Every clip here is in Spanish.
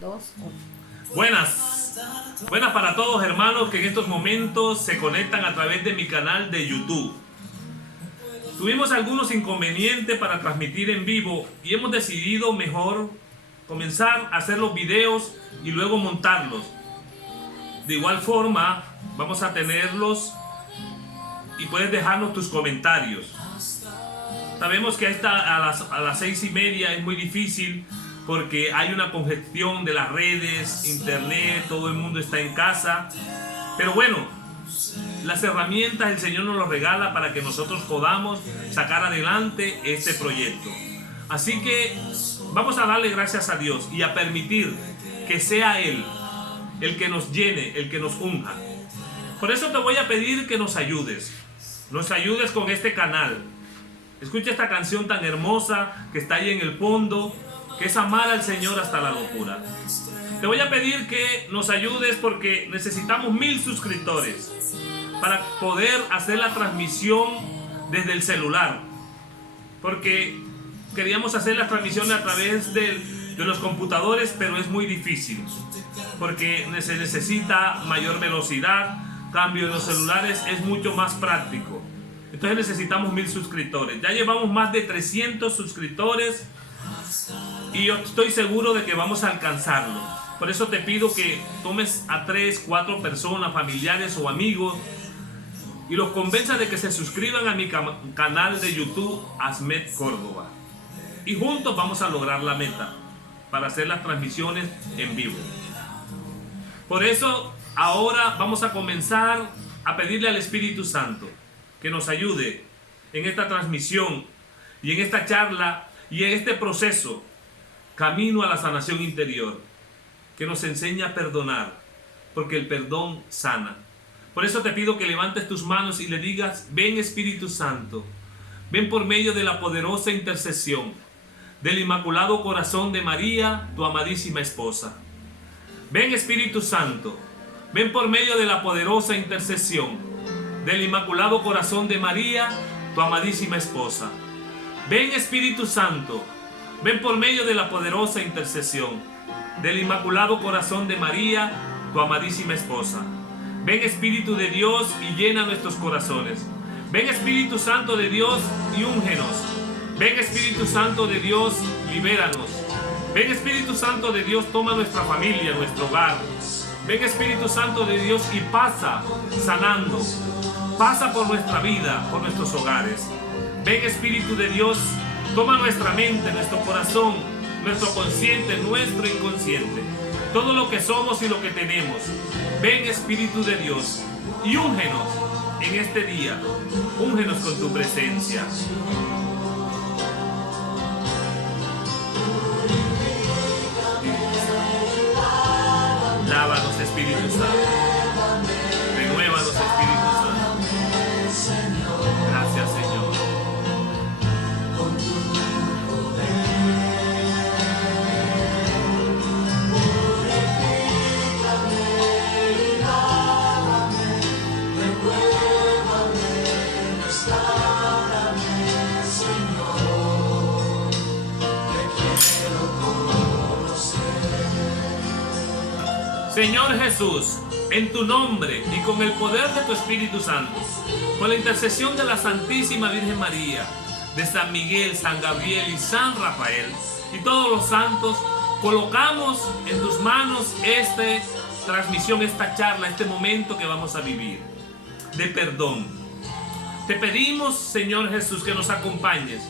2, 1. Buenas para todos, hermanos que en estos momentos se conectan a través de mi canal de YouTube. Tuvimos algunos inconvenientes para transmitir en vivo y hemos decidido mejor comenzar a hacer los videos y luego montarlos. De igual forma vamos a tenerlos y puedes dejarnos tus comentarios. Sabemos que a las 6:30 es muy difícil porque hay una congestión de las redes, internet, todo el mundo está en casa. Pero bueno, las herramientas el Señor nos las regala para que nosotros podamos sacar adelante este proyecto. Así que vamos a darle gracias a Dios y a permitir que sea Él el que nos llene, el que nos unja. Por eso te voy a pedir que nos ayudes con este canal. Escucha esta canción tan hermosa que está ahí en el fondo, que es amar al Señor hasta la locura. Te voy a pedir que nos ayudes porque necesitamos 1000 suscriptores para poder hacer la transmisión desde el celular. Porque queríamos hacer las transmisiones a través de los computadores, pero es muy difícil. Porque se necesita mayor velocidad, cambio en los celulares es mucho más práctico. Entonces necesitamos 1000 suscriptores. Ya llevamos más de 300 suscriptores y yo estoy seguro de que vamos a alcanzarlo. Por eso te pido que tomes a 3, 4 personas, familiares o amigos y los convenzas de que se suscriban a mi canal de YouTube Asmed Córdoba. Y juntos vamos a lograr la meta para hacer las transmisiones en vivo. Por eso ahora vamos a comenzar a pedirle al Espíritu Santo que nos ayude en esta transmisión y en esta charla y en este proceso camino a la sanación interior, que nos enseñe a perdonar, porque el perdón sana. Por eso te pido que levantes tus manos y le digas: ven Espíritu Santo, ven por medio de la poderosa intercesión del Inmaculado Corazón de María, tu amadísima esposa. Ven Espíritu Santo, ven por medio de la poderosa intercesión del Inmaculado Corazón de María, tu amadísima esposa. Ven Espíritu Santo, ven por medio de la poderosa intercesión del Inmaculado Corazón de María, tu amadísima esposa. Ven Espíritu de Dios y llena nuestros corazones. Ven Espíritu Santo de Dios y úngenos. Ven Espíritu Santo de Dios, libéranos. Ven Espíritu Santo de Dios, toma nuestra familia, nuestro hogar. Ven Espíritu Santo de Dios y pasa sanando. Pasa por nuestra vida, por nuestros hogares. Ven Espíritu de Dios, toma nuestra mente, nuestro corazón, nuestro consciente, nuestro inconsciente, todo lo que somos y lo que tenemos. Ven Espíritu de Dios y úngenos en este día. Úngenos con tu presencia. Lávanos, Espíritu Santo. Renuévanos, Espíritu Santo. Gracias, Señor. Señor Jesús, en tu nombre y con el poder de tu Espíritu Santo, con la intercesión de la Santísima Virgen María, de San Miguel, San Gabriel y San Rafael y todos los santos, colocamos en tus manos esta transmisión, esta charla, este momento que vamos a vivir de perdón. Te pedimos, Señor Jesús, que nos acompañes,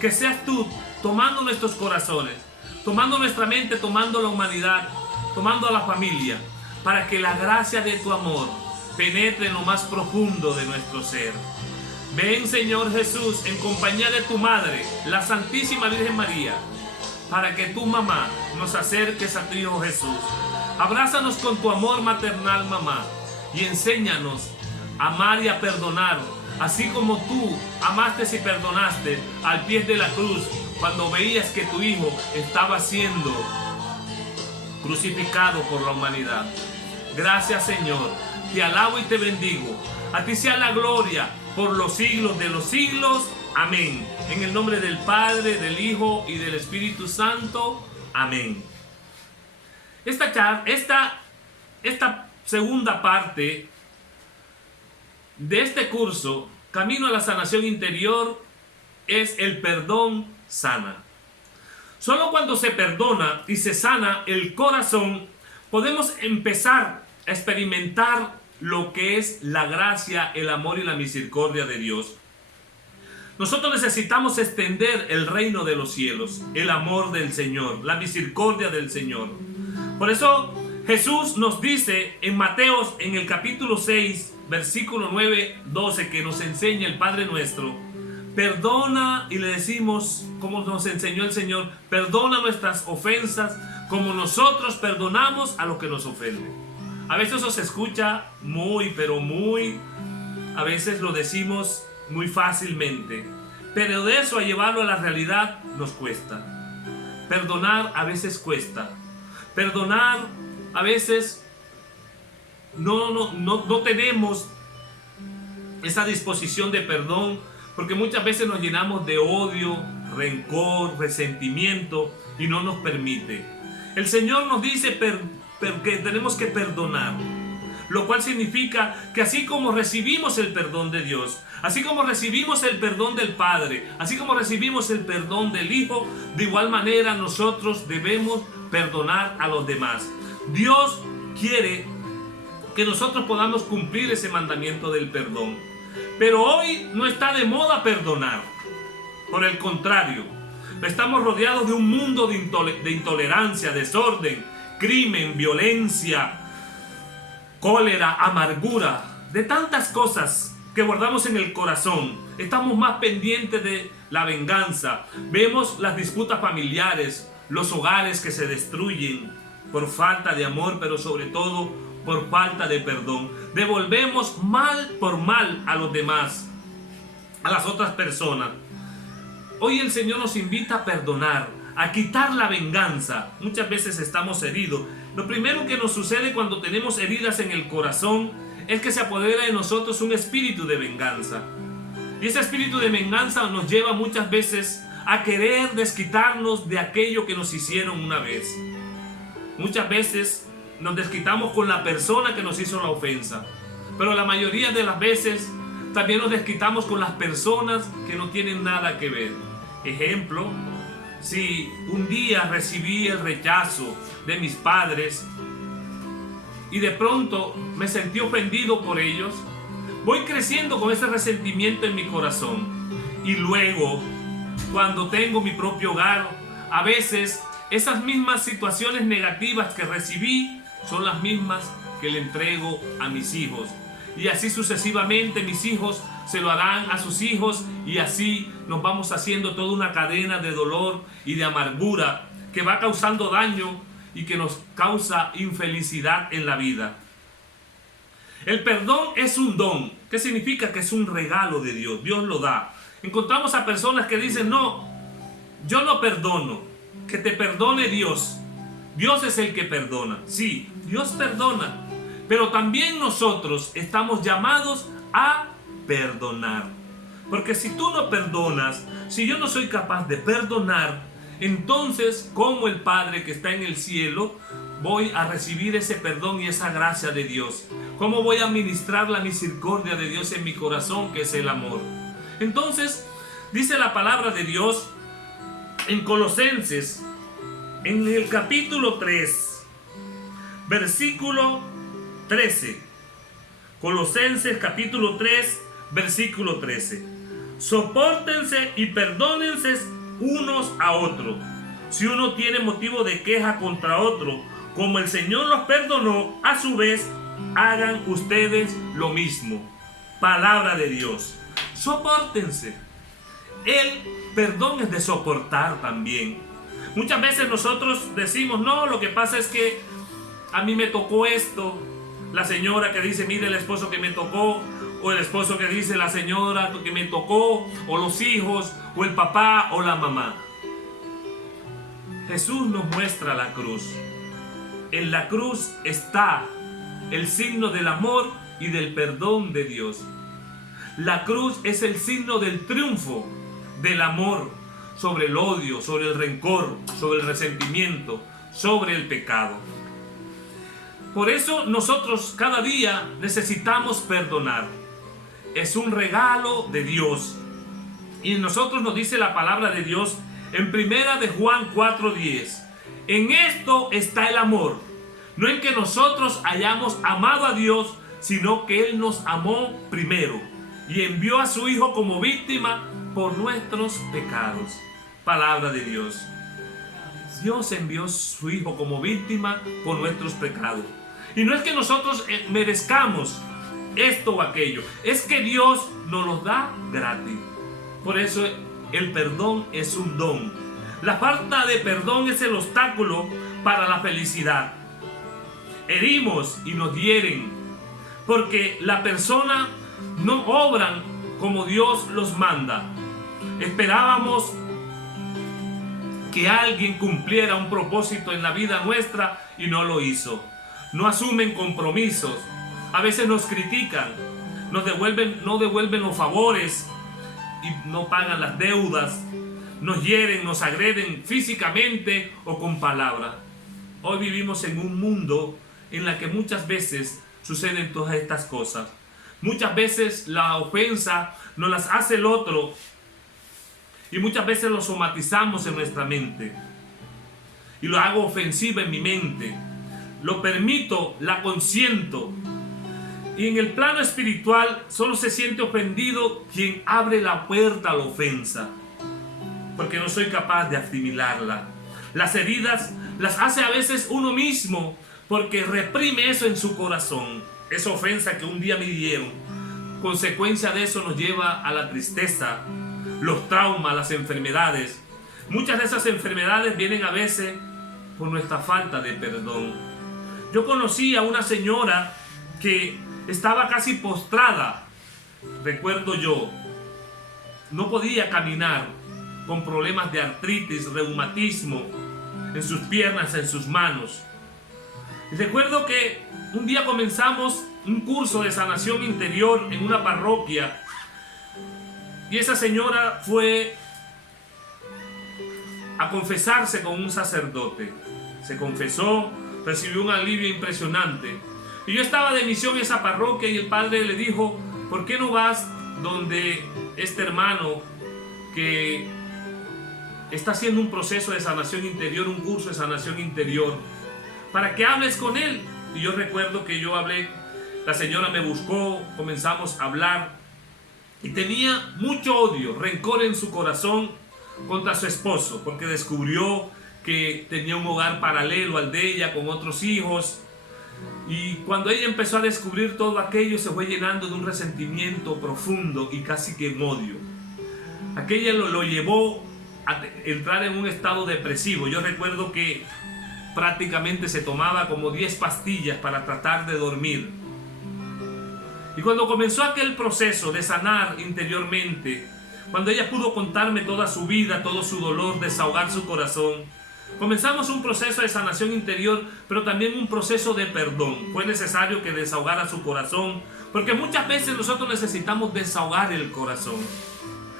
que seas tú tomando nuestros corazones, tomando nuestra mente, tomando la humanidad, tomando a la familia, para que la gracia de tu amor penetre en lo más profundo de nuestro ser. Ven, Señor Jesús, en compañía de tu Madre, la Santísima Virgen María, para que tu mamá nos acerques a tu Hijo Jesús. Abrázanos con tu amor maternal, mamá, y enséñanos a amar y a perdonar, así como tú amaste y perdonaste al pie de la cruz, cuando veías que tu Hijo estaba siendo crucificado por la humanidad. Gracias, Señor, te alabo y te bendigo. A ti sea la gloria por los siglos de los siglos. Amén. En el nombre del Padre, del Hijo y del Espíritu Santo. Amén. Esta segunda parte de este curso, Camino a la Sanación Interior, es el perdón sana. Solo cuando se perdona y se sana el corazón, podemos empezar a experimentar lo que es la gracia, el amor y la misericordia de Dios. Nosotros necesitamos extender el reino de los cielos, el amor del Señor, la misericordia del Señor. Por eso Jesús nos dice en Mateos, en el capítulo 6, versículo 9-12, que nos enseña el Padre Nuestro, perdona, y le decimos, como nos enseñó el Señor, perdona nuestras ofensas como nosotros perdonamos a los que nos ofenden. A veces eso se escucha a veces lo decimos muy fácilmente, pero de eso a llevarlo a la realidad nos cuesta. Perdonar a veces cuesta. Perdonar a veces no tenemos esa disposición de perdón, porque muchas veces nos llenamos de odio, rencor, resentimiento y no nos permite. El Señor nos dice que tenemos que perdonar, lo cual significa que así como recibimos el perdón de Dios, así como recibimos el perdón del Padre, así como recibimos el perdón del Hijo, de igual manera nosotros debemos perdonar a los demás. Dios quiere que nosotros podamos cumplir ese mandamiento del perdón. Pero hoy no está de moda perdonar. Por el contrario, estamos rodeados de un mundo de intolerancia, desorden, crimen, violencia, cólera, amargura, de tantas cosas que guardamos en el corazón. Estamos más pendientes de la venganza. Vemos las disputas familiares, los hogares que se destruyen por falta de amor, pero sobre todo por falta de perdón. Devolvemos mal por mal a los demás, a las otras personas. Hoy el Señor nos invita a perdonar, a quitar la venganza. Muchas veces estamos heridos. Lo primero que nos sucede cuando tenemos heridas en el corazón es que se apodera de nosotros un espíritu de venganza. Y ese espíritu de venganza nos lleva muchas veces a querer desquitarnos de aquello que nos hicieron una vez. Muchas veces nos desquitamos con la persona que nos hizo la ofensa, pero la mayoría de las veces también nos desquitamos con las personas que no tienen nada que ver. Ejemplo, si un día recibí el rechazo de mis padres y de pronto me sentí ofendido por ellos, voy creciendo con ese resentimiento en mi corazón. Y luego, cuando tengo mi propio hogar, a veces esas mismas situaciones negativas que recibí son las mismas que le entrego a mis hijos. Y así sucesivamente mis hijos se lo harán a sus hijos, y así nos vamos haciendo toda una cadena de dolor y de amargura que va causando daño y que nos causa infelicidad en la vida. El perdón es un don. ¿Qué significa? Que es un regalo de Dios. Dios lo da. Encontramos a personas que dicen: no, yo no perdono, que te perdone Dios. Dios es el que perdona. Sí, Dios perdona, pero también nosotros estamos llamados a perdonar. Porque si tú no perdonas, si yo no soy capaz de perdonar, entonces, ¿cómo el Padre que está en el cielo voy a recibir ese perdón y esa gracia de Dios? ¿Cómo voy a ministrar la misericordia de Dios en mi corazón, que es el amor? Entonces, dice la palabra de Dios en Colosenses, en el capítulo 3, versículo 13. Colosenses capítulo 3, versículo 13. Sopórtense y perdónense unos a otros, si uno tiene motivo de queja contra otro, como el Señor los perdonó, a su vez hagan ustedes lo mismo. Palabra de Dios. Sopórtense. El perdón es de soportar también. Muchas veces nosotros decimos: no, lo que pasa es que a mí me tocó esto. La señora que dice: mire, el esposo que me tocó, o el esposo que dice: la señora que me tocó, o los hijos, o el papá, o la mamá. Jesús nos muestra la cruz. En la cruz está el signo del amor y del perdón de Dios. La cruz es el signo del triunfo del amor sobre el odio, sobre el rencor, sobre el resentimiento, sobre el pecado. Por eso nosotros cada día necesitamos perdonar. Es un regalo de Dios. Y nosotros nos dice la palabra de Dios en primera de Juan 4:10. En esto está el amor, no en que nosotros hayamos amado a Dios, sino que Él nos amó primero y envió a su Hijo como víctima por nuestros pecados. Palabra de Dios. Dios envió a su Hijo como víctima por nuestros pecados. Y no es que nosotros merezcamos esto o aquello, es que Dios nos los da gratis. Por eso el perdón es un don. La falta de perdón es el obstáculo para la felicidad. Herimos y nos hieren porque la persona no obran como Dios los manda. Esperábamos que alguien cumpliera un propósito en la vida nuestra y no lo hizo. No asumen compromisos. A veces nos critican, no devuelven los favores y no pagan las deudas. Nos hieren, nos agreden físicamente o con palabras. Hoy vivimos en un mundo en el que muchas veces suceden todas estas cosas. Muchas veces la ofensa nos las hace el otro y muchas veces lo somatizamos en nuestra mente. Y lo hago ofensiva en mi mente. Lo permito, la consiento. Y en el plano espiritual solo se siente ofendido quien abre la puerta a la ofensa, porque no soy capaz de asimilarla. Las heridas las hace a veces uno mismo porque reprime eso en su corazón, esa ofensa que un día me dieron. Consecuencia de eso nos lleva a la tristeza, los traumas, las enfermedades. Muchas de esas enfermedades vienen a veces por nuestra falta de perdón. Yo conocí a una señora que estaba casi postrada, recuerdo yo, no podía caminar, con problemas de artritis, reumatismo en sus piernas, en sus manos. Y recuerdo que un día comenzamos un curso de sanación interior en una parroquia y esa señora fue a confesarse con un sacerdote. Se confesó, recibió un alivio impresionante. Y yo estaba de misión en esa parroquia y el padre le dijo: ¿por qué no vas donde este hermano que está haciendo un proceso de sanación interior, un curso de sanación interior, para que hables con él? Y yo recuerdo que yo hablé, la señora me buscó, comenzamos a hablar y tenía mucho odio, rencor en su corazón contra su esposo, porque descubrió que tenía un hogar paralelo al de ella con otros hijos. Y cuando ella empezó a descubrir todo aquello, se fue llenando de un resentimiento profundo y casi que en odio. Aquella lo llevó a entrar en un estado depresivo. Yo recuerdo que prácticamente se tomaba como 10 pastillas para tratar de dormir. Y cuando comenzó aquel proceso de sanar interiormente, cuando ella pudo contarme toda su vida, todo su dolor, desahogar su corazón, comenzamos un proceso de sanación interior, pero también un proceso de perdón. Fue necesario que desahogara su corazón, porque muchas veces nosotros necesitamos desahogar el corazón,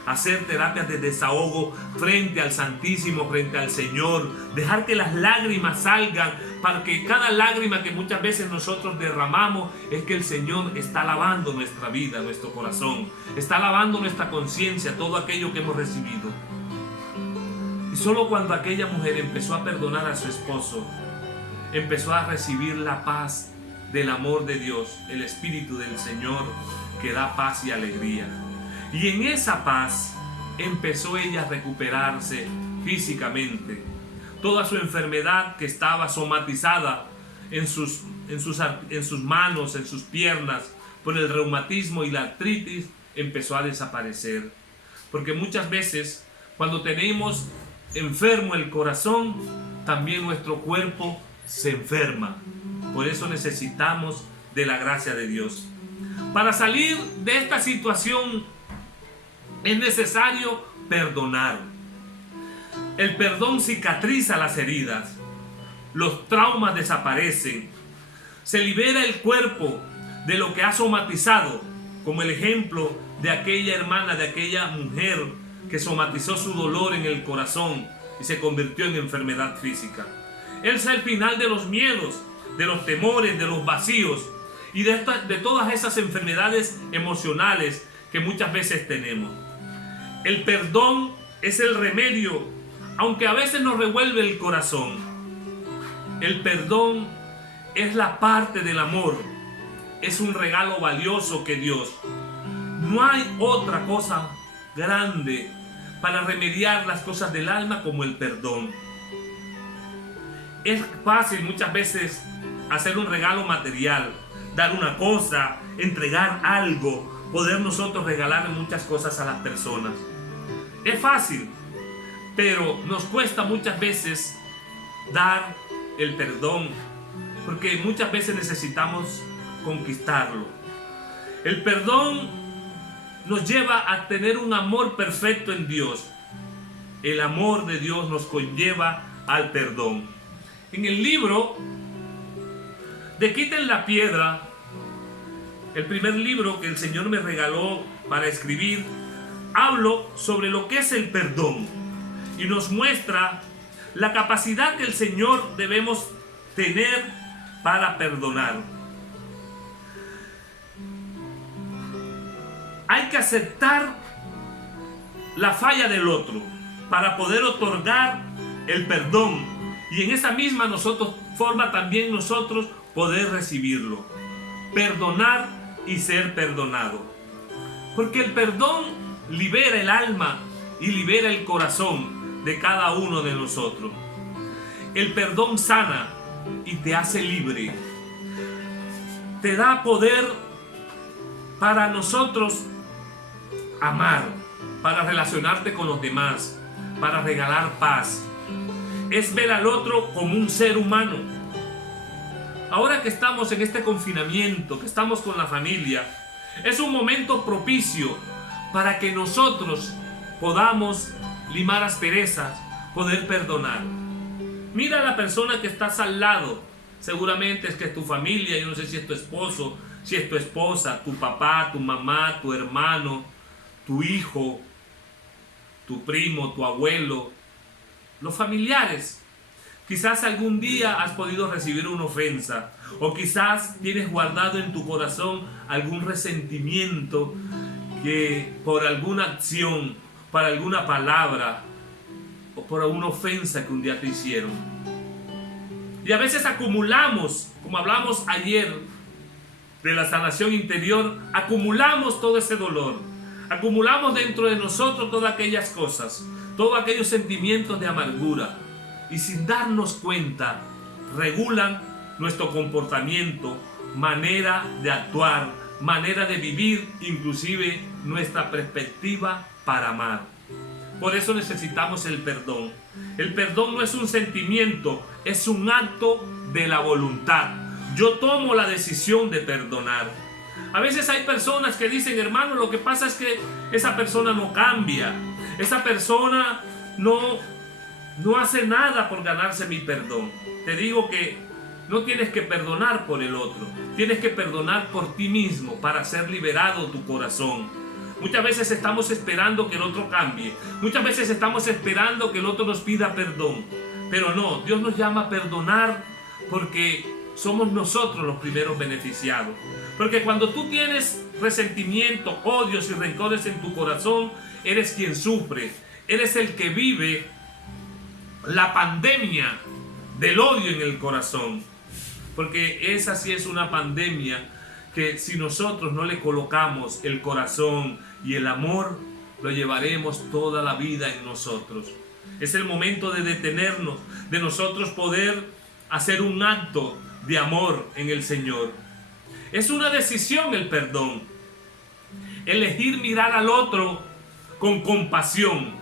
hacer terapias de desahogo frente al Santísimo, frente al Señor, dejar que las lágrimas salgan, para que cada lágrima que muchas veces nosotros derramamos es que el Señor está lavando nuestra vida, nuestro corazón, está lavando nuestra conciencia, todo aquello que hemos recibido. Y solo cuando aquella mujer empezó a perdonar a su esposo, empezó a recibir la paz del amor de Dios, el Espíritu del Señor que da paz y alegría. Y en esa paz empezó ella a recuperarse físicamente. Toda su enfermedad que estaba somatizada en sus manos, en sus piernas, por el reumatismo y la artritis, empezó a desaparecer. Porque muchas veces cuando tenemos enfermo el corazón, también nuestro cuerpo se enferma. Por eso necesitamos de la gracia de Dios. Para salir de esta situación es necesario perdonar. El perdón cicatriza las heridas, los traumas desaparecen, se libera el cuerpo de lo que ha somatizado, como el ejemplo de aquella hermana, de aquella mujer que somatizó su dolor en el corazón y se convirtió en enfermedad física. Es el final de los miedos, de los temores, de los vacíos y de todas esas enfermedades emocionales que muchas veces tenemos. El perdón es el remedio, aunque a veces nos revuelve el corazón. El perdón es la parte del amor, es un regalo valioso que Dios. No hay otra cosa grande para remediar las cosas del alma como el perdón. Es fácil muchas veces hacer un regalo material, dar una cosa, entregar algo, poder nosotros regalar muchas cosas a las personas. Es fácil, pero nos cuesta muchas veces dar el perdón, porque muchas veces necesitamos conquistarlo. El perdón nos lleva a tener un amor perfecto en Dios. El amor de Dios nos conlleva al perdón. En el libro de Quiten la Piedra, el primer libro que el Señor me regaló para escribir, hablo sobre lo que es el perdón y nos muestra la capacidad que el Señor debemos tener para perdonar. Hay que aceptar la falla del otro para poder otorgar el perdón y en esa misma forma también nosotros poder recibirlo, perdonar y ser perdonado, porque el perdón libera el alma y libera el corazón de cada uno de nosotros. El perdón sana y te hace libre, te da poder para nosotros amar, para relacionarte con los demás, para regalar paz. Es ver al otro como un ser humano. Ahora que estamos en este confinamiento, que estamos con la familia, es un momento propicio para que nosotros podamos limar asperezas, poder perdonar. Mira a la persona que estás al lado. Seguramente es que es tu familia, yo no sé si es tu esposo, si es tu esposa, tu papá, tu mamá, tu hermano, tu hijo, tu primo, tu abuelo, los familiares. Quizás algún día has podido recibir una ofensa o quizás tienes guardado en tu corazón algún resentimiento que por alguna acción, por alguna palabra o por alguna ofensa que un día te hicieron. Y a veces acumulamos, como hablamos ayer de la sanación interior, acumulamos todo ese dolor, acumulamos dentro de nosotros todas aquellas cosas, todos aquellos sentimientos de amargura y sin darnos cuenta regulan nuestro comportamiento, manera de actuar, manera de vivir, inclusive nuestra perspectiva para amar. Por eso necesitamos el perdón. El perdón no es un sentimiento, es un acto de la voluntad. Yo tomo la decisión de perdonar. A veces hay personas que dicen, hermano, lo que pasa es que esa persona no cambia, esa persona no hace nada por ganarse mi perdón. Te digo que no tienes que perdonar por el otro, tienes que perdonar por ti mismo para ser liberado tu corazón. Muchas veces estamos esperando que el otro cambie, muchas veces estamos esperando que el otro nos pida perdón, pero no, Dios nos llama a perdonar porque somos nosotros los primeros beneficiados. Porque cuando tú tienes resentimiento, odios y rencores en tu corazón, eres quien sufre, eres el que vive la pandemia del odio en el corazón. Porque esa sí es una pandemia que si nosotros no le colocamos el corazón y el amor, lo llevaremos toda la vida en nosotros. Es el momento de detenernos, de nosotros poder hacer un acto de amor en el Señor. Es una decisión el perdón. Elegir mirar al otro con compasión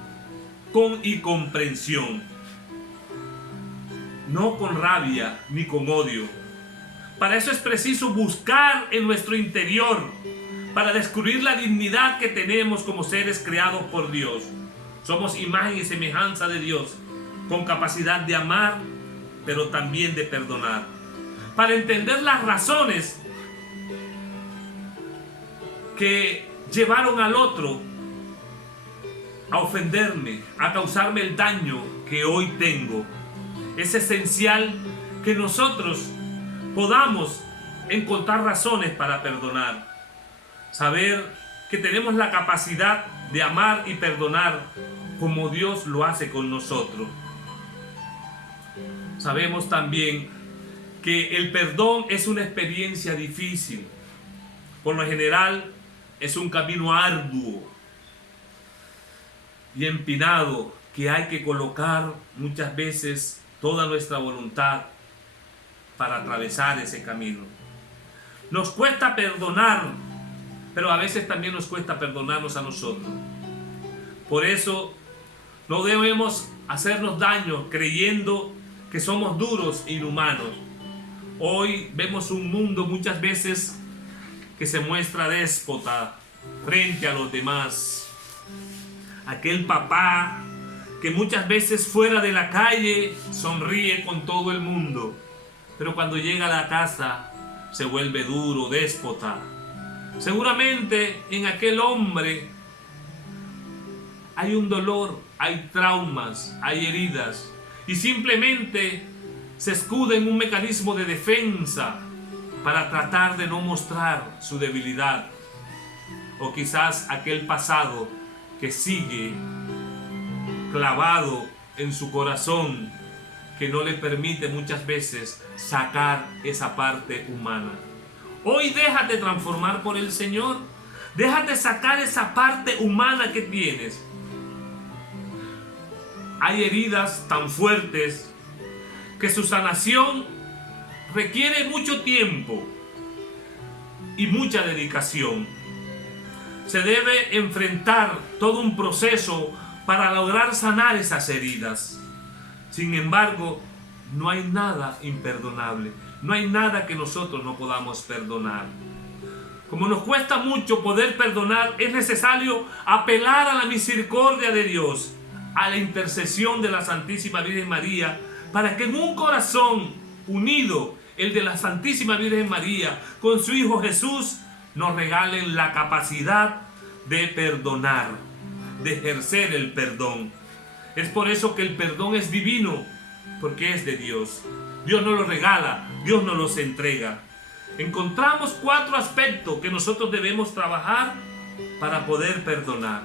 y comprensión. No con rabia ni con odio. Para eso es preciso buscar en nuestro interior, para descubrir la dignidad que tenemos como seres creados por Dios. Somos imagen y semejanza de Dios, con capacidad de amar, pero también de perdonar. Para entender las razones que llevaron al otro a ofenderme, a causarme el daño que hoy tengo. Es esencial que nosotros podamos encontrar razones para perdonar. Saber que tenemos la capacidad de amar y perdonar como Dios lo hace con nosotros. Sabemos también que el perdón es una experiencia difícil. Por lo general es un camino arduo y empinado que hay que colocar muchas veces toda nuestra voluntad para atravesar ese camino. Nos cuesta perdonar, pero a veces también nos cuesta perdonarnos a nosotros. Por eso no debemos hacernos daño creyendo que somos duros e inhumanos. Hoy vemos un mundo muchas veces que se muestra déspota frente a los demás. Aquel papá que muchas veces fuera de la calle sonríe con todo el mundo, pero cuando llega a la casa se vuelve duro, déspota. Seguramente en aquel hombre hay un dolor, hay traumas, hay heridas, y simplemente se escuda en un mecanismo de defensa para tratar de no mostrar su debilidad. O quizás aquel pasado que sigue clavado en su corazón, que no le permite muchas veces sacar esa parte humana. Hoy déjate transformar por el Señor. Déjate sacar esa parte humana que tienes. Hay heridas tan fuertes que su sanación requiere mucho tiempo y mucha dedicación. Se debe enfrentar todo un proceso para lograr sanar esas heridas. Sin embargo, no hay nada imperdonable. No hay nada que nosotros no podamos perdonar. Como nos cuesta mucho poder perdonar, es necesario apelar a la misericordia de Dios, a la intercesión de la Santísima Virgen María, para que en un corazón unido, el de la Santísima Virgen María, con su Hijo Jesús, nos regalen la capacidad de perdonar, de ejercer el perdón. Es por eso que el perdón es divino, porque es de Dios. Dios nos lo regala, Dios nos los entrega. Encontramos 4 aspectos que nosotros debemos trabajar para poder perdonar.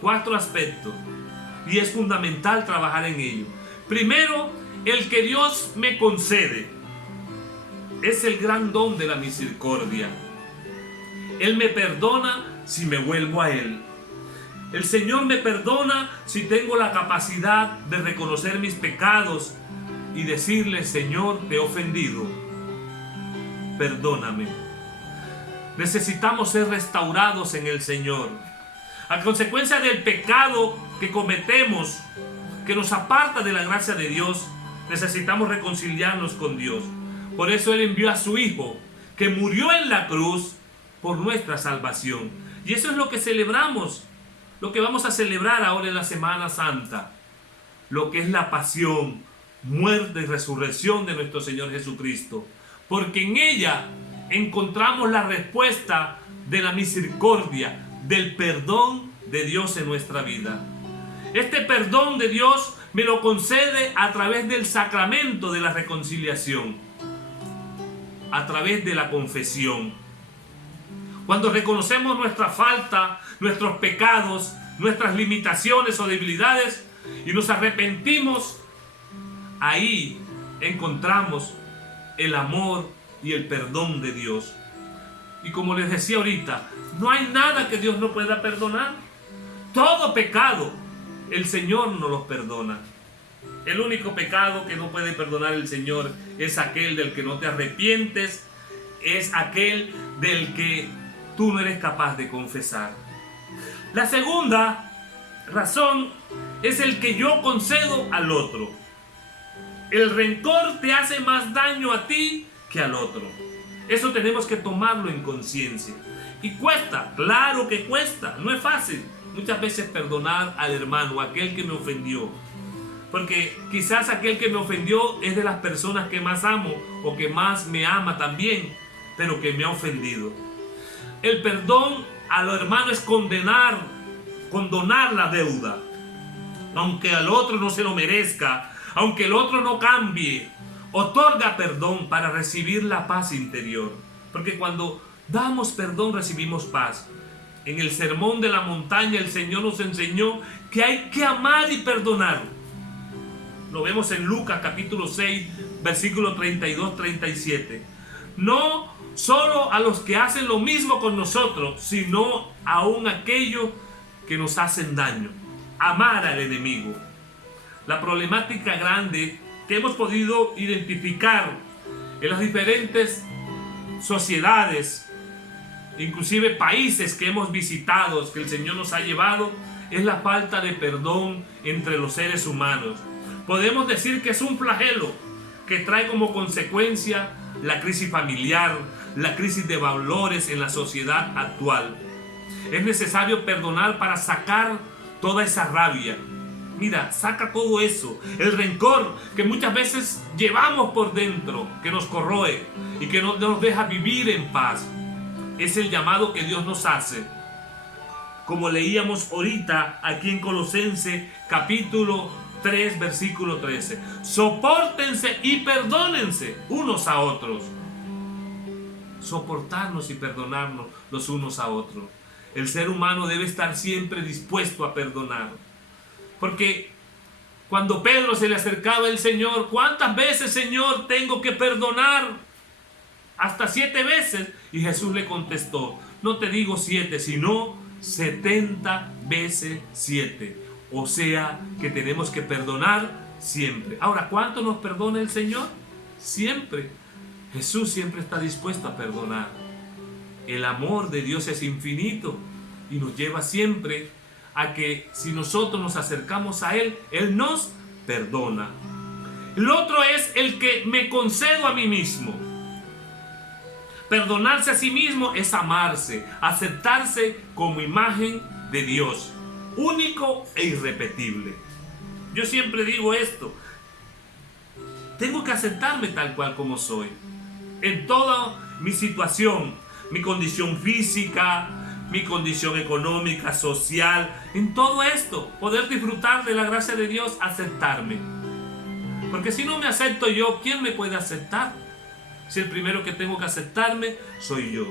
4 aspectos. Y es fundamental trabajar en ello. Primero, el que Dios me concede. Es el gran don de la misericordia. Él me perdona si me vuelvo a Él. El Señor me perdona si tengo la capacidad de reconocer mis pecados y decirle: Señor, te he ofendido, perdóname. Necesitamos ser restaurados en el Señor. A consecuencia del pecado que cometemos, que nos aparta de la gracia de Dios, necesitamos reconciliarnos con Dios. Por eso Él envió a su Hijo, que murió en la cruz por nuestra salvación. Y eso es lo que celebramos, lo que vamos a celebrar ahora en la Semana Santa, lo que es la pasión, muerte y resurrección de nuestro Señor Jesucristo, porque en ella encontramos la respuesta de la misericordia, del perdón de Dios en nuestra vida. Este perdón de Dios me lo concede a través del sacramento de la reconciliación, a través de la confesión. Cuando reconocemos nuestra falta, nuestros pecados, nuestras limitaciones o debilidades y nos arrepentimos, ahí encontramos el amor y el perdón de Dios. Y como les decía ahorita, no hay nada que Dios no pueda perdonar. Todo pecado el Señor nos los perdona. El único pecado que no puede perdonar el Señor es aquel del que no te arrepientes, es aquel del que tú no eres capaz de confesar. La segunda razón es el que yo concedo al otro. El rencor te hace más daño a ti que al otro. Eso tenemos que tomarlo en conciencia. Y cuesta, claro que cuesta, no es fácil muchas veces perdonar al hermano, aquel que me ofendió. Porque quizás aquel que me ofendió es de las personas que más amo o que más me ama también, pero que me ha ofendido. El perdón a los hermanos es condonar la deuda. Aunque al otro no se lo merezca, aunque el otro no cambie, Otorga perdón para recibir la paz interior. Porque cuando damos perdón recibimos paz. En el sermón de la montaña el Señor nos enseñó que hay que amar y perdonar. Lo vemos en Lucas capítulo 6, versículo 32-37. No solo a los que hacen lo mismo con nosotros, sino aún a aquellos que nos hacen daño. Amar al enemigo. La problemática grande que hemos podido identificar en las diferentes sociedades, inclusive países que hemos visitado, que el Señor nos ha llevado, es la falta de perdón entre los seres humanos. Podemos decir que es un flagelo que trae como consecuencia la crisis familiar, la crisis de valores en la sociedad actual. Es necesario perdonar para sacar toda esa rabia. Mira, saca todo eso, el rencor que muchas veces llevamos por dentro, que nos corroe y que no nos deja vivir en paz. Es el llamado que Dios nos hace. Como leíamos ahorita aquí en Colosenses capítulo 3, versículo 13. Sopórtense y perdónense unos a otros. Soportarnos y perdonarnos los unos a otros. El ser humano debe estar siempre dispuesto a perdonar. Porque cuando Pedro se le acercaba al Señor, ¿cuántas veces, Señor, tengo que perdonar? Hasta 7 veces. Y Jesús le contestó, no te digo 7, sino 70 veces 7. O sea, que tenemos que perdonar siempre. Ahora, ¿cuánto nos perdona el Señor? Siempre. Jesús siempre está dispuesto a perdonar. El amor de Dios es infinito y nos lleva siempre a que si nosotros nos acercamos a Él, Él nos perdona. El otro es el que me concedo a mí mismo. Perdonarse a sí mismo es amarse, aceptarse como imagen de Dios, único e irrepetible. Yo siempre digo esto, tengo que aceptarme tal cual como soy, en toda mi situación, mi condición física, mi condición económica, social, en todo esto, poder disfrutar de la gracia de Dios, aceptarme. Porque si no me acepto yo, ¿quién me puede aceptar? Si el primero que tengo que aceptarme soy yo.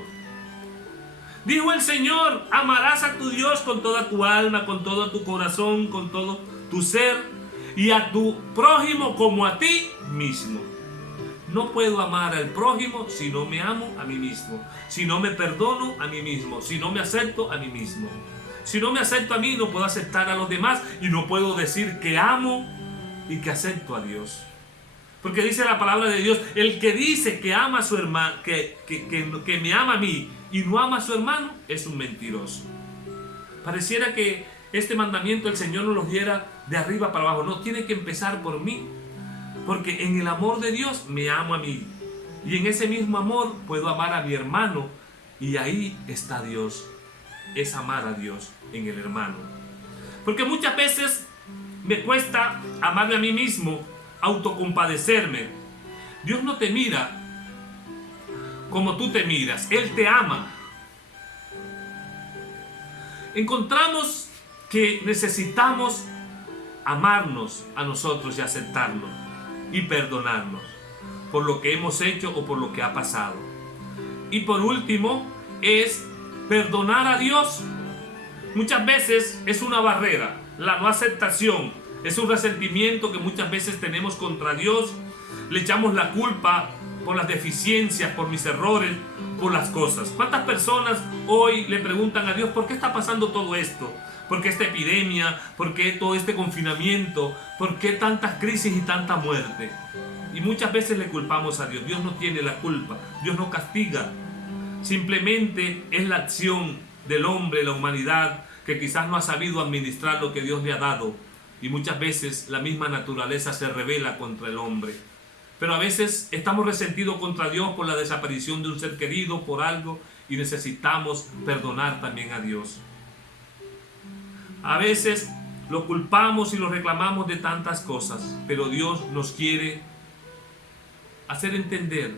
Dijo el Señor, amarás a tu Dios con toda tu alma, con todo tu corazón, con todo tu ser, y a tu prójimo como a ti mismo. No puedo amar al prójimo si no me amo a mí mismo, si no me perdono a mí mismo, si no me acepto a mí mismo. Si no me acepto a mí, no puedo aceptar a los demás y no puedo decir que amo y que acepto a Dios. Porque dice la palabra de Dios, el que dice que ama a su hermano, que me ama a mí y no ama a su hermano, es un mentiroso. Pareciera que este mandamiento el Señor nos lo diera de arriba para abajo. No, tiene que empezar por mí. Porque en el amor de Dios me amo a mí. Y en ese mismo amor puedo amar a mi hermano. Y ahí está Dios. Es amar a Dios en el hermano. Porque muchas veces me cuesta amarme a mí mismo, autocompadecerme. Dios no te mira como tú te miras. Él te ama. Encontramos que necesitamos amarnos a nosotros y aceptarnos y perdonarnos por lo que hemos hecho o por lo que ha pasado. Y por último es perdonar a Dios. Muchas veces es una barrera, la no aceptación, es un resentimiento que muchas veces tenemos contra Dios. Le echamos la culpa por las deficiencias, por mis errores, por las cosas. ¿Cuántas personas hoy le preguntan a Dios por qué está pasando todo esto? ¿Por qué esta epidemia? ¿Por qué todo este confinamiento? ¿Por qué tantas crisis y tanta muerte? Y muchas veces le culpamos a Dios. Dios no tiene la culpa. Dios no castiga. Simplemente es la acción del hombre, la humanidad, que quizás no ha sabido administrar lo que Dios le ha dado. Y muchas veces la misma naturaleza se rebela contra el hombre. Pero a veces estamos resentidos contra Dios por la desaparición de un ser querido, por algo, y necesitamos perdonar también a Dios. A veces lo culpamos y lo reclamamos de tantas cosas, pero Dios nos quiere hacer entender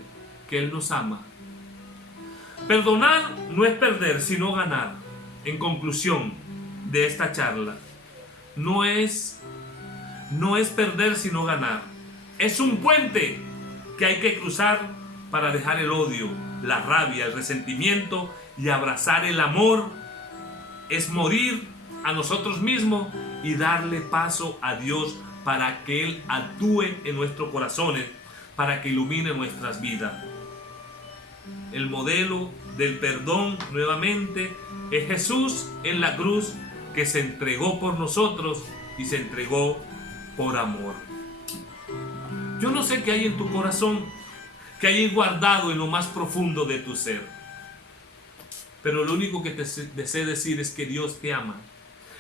que Él nos ama. Perdonar no es perder, sino ganar. En conclusión de esta charla, no es perder, sino ganar. Es un puente que hay que cruzar para dejar el odio, la rabia, el resentimiento y abrazar el amor. Es morir a nosotros mismos y darle paso a Dios para que Él actúe en nuestros corazones, para que ilumine nuestras vidas. El modelo del perdón nuevamente es Jesús en la cruz, que se entregó por nosotros y se entregó por amor. Yo no sé qué hay en tu corazón, que hay guardado en lo más profundo de tu ser, pero lo único que te deseo decir es que Dios te ama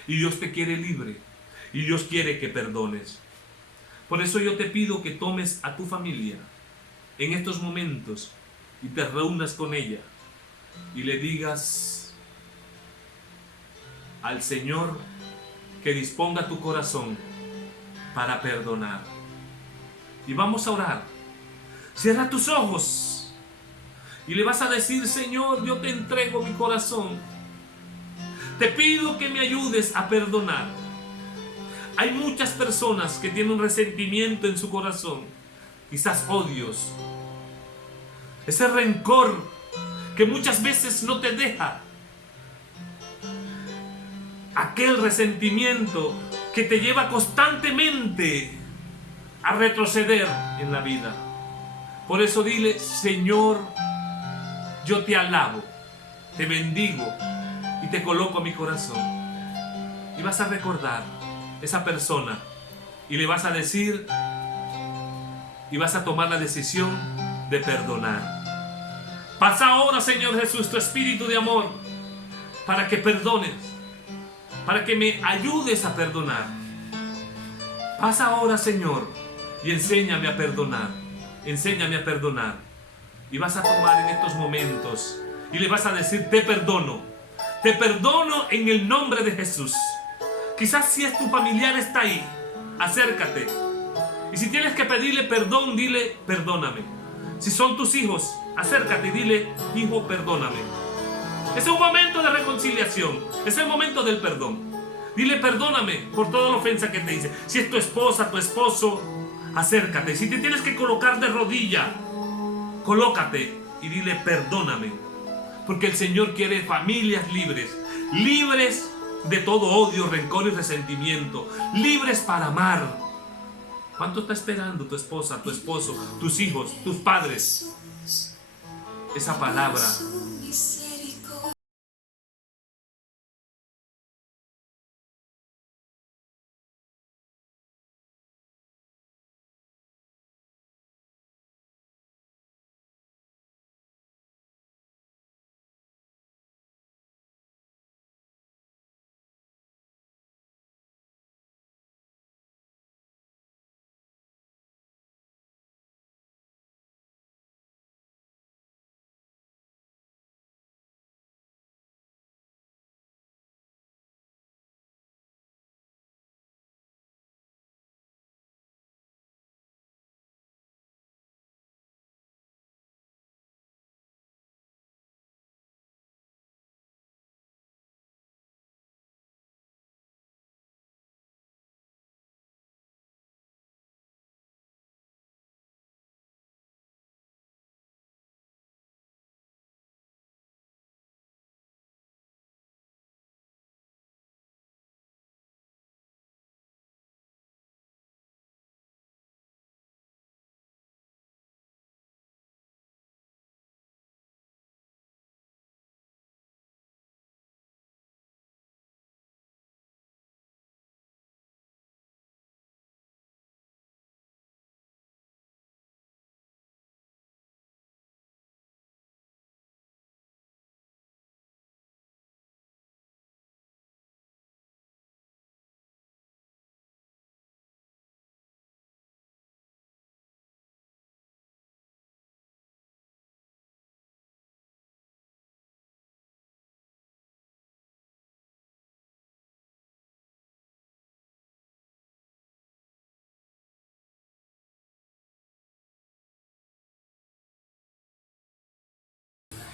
y Dios te quiere libre y Dios quiere que perdones. Por eso yo te pido que tomes a tu familia en estos momentos y te reúnas con ella y le digas al Señor que disponga tu corazón para perdonar. Y vamos a orar. Cierra tus ojos y le vas a decir: Señor, yo te entrego mi corazón. Te pido que me ayudes a perdonar. Hay muchas personas que tienen un resentimiento en su corazón, quizás odios, ese rencor que muchas veces no te deja, aquel resentimiento que te lleva constantemente a retroceder en la vida. Por eso dile: Señor, yo te alabo, te bendigo y te coloco a mi corazón. Y vas a recordar esa persona y le vas a decir y vas a tomar la decisión de perdonar. Pasa ahora, Señor Jesús, tu espíritu de amor para que perdones, para que me ayudes a perdonar. Pasa ahora, Señor, y enséñame a perdonar. Enséñame a perdonar. Y vas a tomar en estos momentos y le vas a decir: te perdono en el nombre de Jesús. Quizás si es tu familiar está ahí, acércate. Y si tienes que pedirle perdón, dile: perdóname. Si son tus hijos, acércate y dile: hijo, perdóname. Es un momento de reconciliación, es el momento del perdón. Dile: perdóname por toda la ofensa que te hice. Si es tu esposa, tu esposo, acércate. Si te tienes que colocar de rodilla, colócate y dile: perdóname. Porque el Señor quiere familias libres, libres de todo odio, rencor y resentimiento, libres para amar. ¿Cuánto está esperando tu esposa, tu esposo, tus hijos, tus padres? Esa palabra.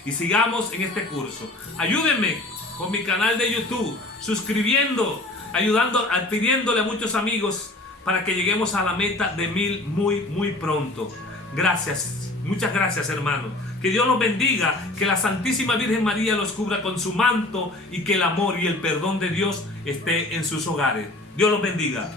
Y sigamos en este curso. Ayúdenme con mi canal de YouTube, suscribiendo, ayudando, pidiéndole a muchos amigos para que lleguemos a la meta de 1000 muy pronto. Gracias, muchas gracias, hermanos. Que Dios los bendiga, que la Santísima Virgen María los cubra con su manto y que el amor y el perdón de Dios esté en sus hogares. Dios los bendiga.